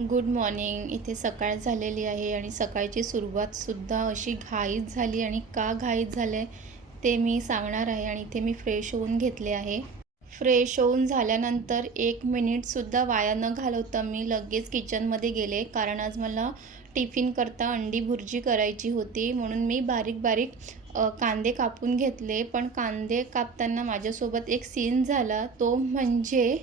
Good morning. इथे सकाळ झालेली आहे आणि सकाळची सुरुवातसुद्धा अशी घाईत झाली आणि का घाईत झालं ते मी सांगणार आहे आणि इथे मी फ्रेश होऊन घेतले आहे. फ्रेश होऊन झाल्यानंतर एक मिनिटसुद्धा वाया न घालवता मी लगेच किचनमध्ये गेले. कारण आज मला टिफिन करता अंडी भुर्जी करायची होती. म्हणून मी बारीक बारीक कांदे कापून घेतले. पण कांदे कापताना माझ्यासोबत एक सीन झाला. तो म्हणजे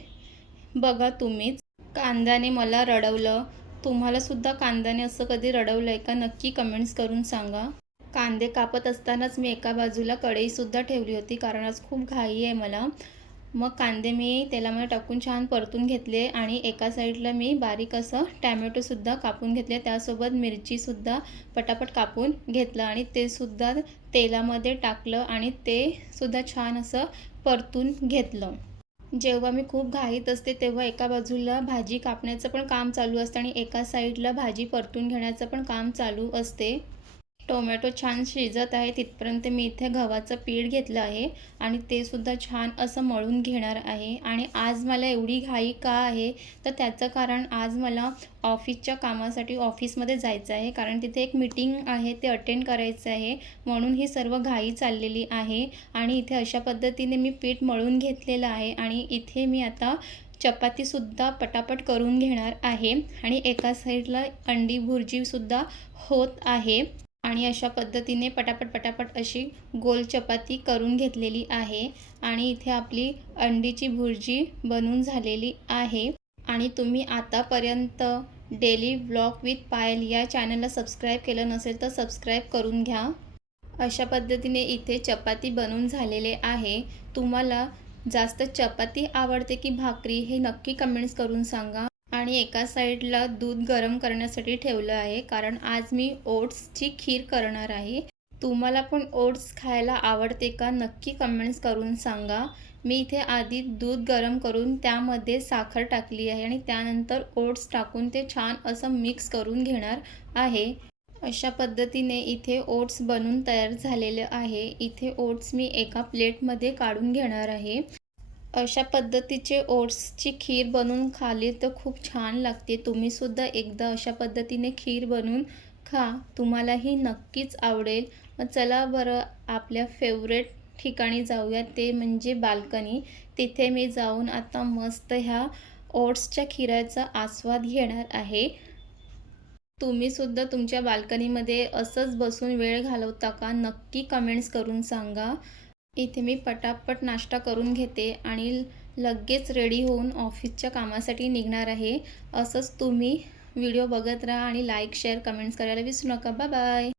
बघा तुम्हीच कांद्याने मला रडवलं. तुम्हालासुद्धा कांद्याने असं कधी रडवलं आहे का? नक्की कमेंट्स करून सांगा. कांदे कापत असतानाच मी एका बाजूला कढईसुद्धा ठेवली होती कारण आज खूप घाई आहे मला. मग कांदे मी तेलामध्ये टाकून छान परतून घेतले आणि एका साईडला मी बारीक असं टॅमॅटोसुद्धा कापून घेतले. त्यासोबत मिरचीसुद्धा पटापट कापून घेतलं आणि ते सुद्धा तेलामध्ये टाकलं आणि ते सुद्धा छान असं परतून घेतलं. जेव्हा मी खूप घाईत असते तेव्हा एका बाजूला भाजी कापण्याचं पण काम चालू असतं आणि एका साईडला भाजी परतून घेण्याचं पण काम चालू असते. टोमॅटो छान शिजत आहे तिथपर्यंत मी इथे गव्हाचं पीठ घेतलं आहे आणि ते सुद्धा छान असं मळून घेणार आहे. आणि आज मला एवढी घाई का आहे? तर त्याचं कारण आज मला ऑफिसच्या कामासाठी ऑफिसमध्ये जायचं आहे कारण तिथे एक मीटिंग आहे ते अटेंड करायचं आहे म्हणून ही सर्व घाई चाललेली आहे. आणि इथे अशा पद्धतीने मी पीठ मळून घेतलेलं आहे आणि इथे मी आता चपातीसुद्धा पटापट करून घेणार आहे. आणि एका साईडला अंडी भुर्जीसुद्धा होत आहे. आणि अशा पद्धतीने पटापट पटापट अशी गोल चपाती करून घेतलेली आहे. आणि इथे आपली अंडीची भुर्जी बनून झालेली आहे. आणि तुम्ही आतापर्यंत डेली व्लॉग विथ पायल या चॅनलला सबस्क्राईब केलं नसेल तर सबस्क्राईब करून घ्या. अशा पद्धतीने इथे चपाती बनून झालेले आहे. तुम्हाला जास्त चपाती आवडते की भाकरी हे नक्की कमेंट्स करून सांगा. आणि एका साईडला दूध गरम करण्यासाठी ठेवलं आहे. कारण आज मी ओट्सची खीर करणार आहे. तुम्हाला पण ओट्स खायला आवडते का नक्की कमेंट्स करून सांगा. मी इथे आधी दूध गरम करून त्यामध्ये साखर टाकली आहे आणि त्यानंतर ओट्स टाकून ते छान असं मिक्स करून घेणार आहे. अशा पद्धतीने इथे ओट्स बनून तयार झालेले आहे. इथे ओट्स मी एका प्लेटमध्ये काढून घेणार आहे. अशा पद्धतीचे ओट्सची खीर बनवून खाली तर खूप छान लागते. तुम्हीसुद्धा एकदा अशा पद्धतीने खीर बनवून खा. तुम्हालाही नक्कीच आवडेल. मग चला बरं आपल्या फेवरेट ठिकाणी जाऊया. ते म्हणजे बाल्कनी. तिथे मी जाऊन आता मस्त ह्या ओट्सच्या खिराचा आस्वाद घेणार आहे. तुम्हीसुद्धा तुमच्या बाल्कनीमध्ये असंच बसून वेळ घालवता का? नक्की कमेंट्स करून सांगा. इथे मी पटापट नाश्ता करून घेते आणि लगेच रेडी होऊन ऑफिसच्या कामासाठी निघणार आहे. असंच तुम्ही व्हिडिओ बघत राहा आणि लाईक शेअर कमेंट्स करायला विसरू नका. Bye bye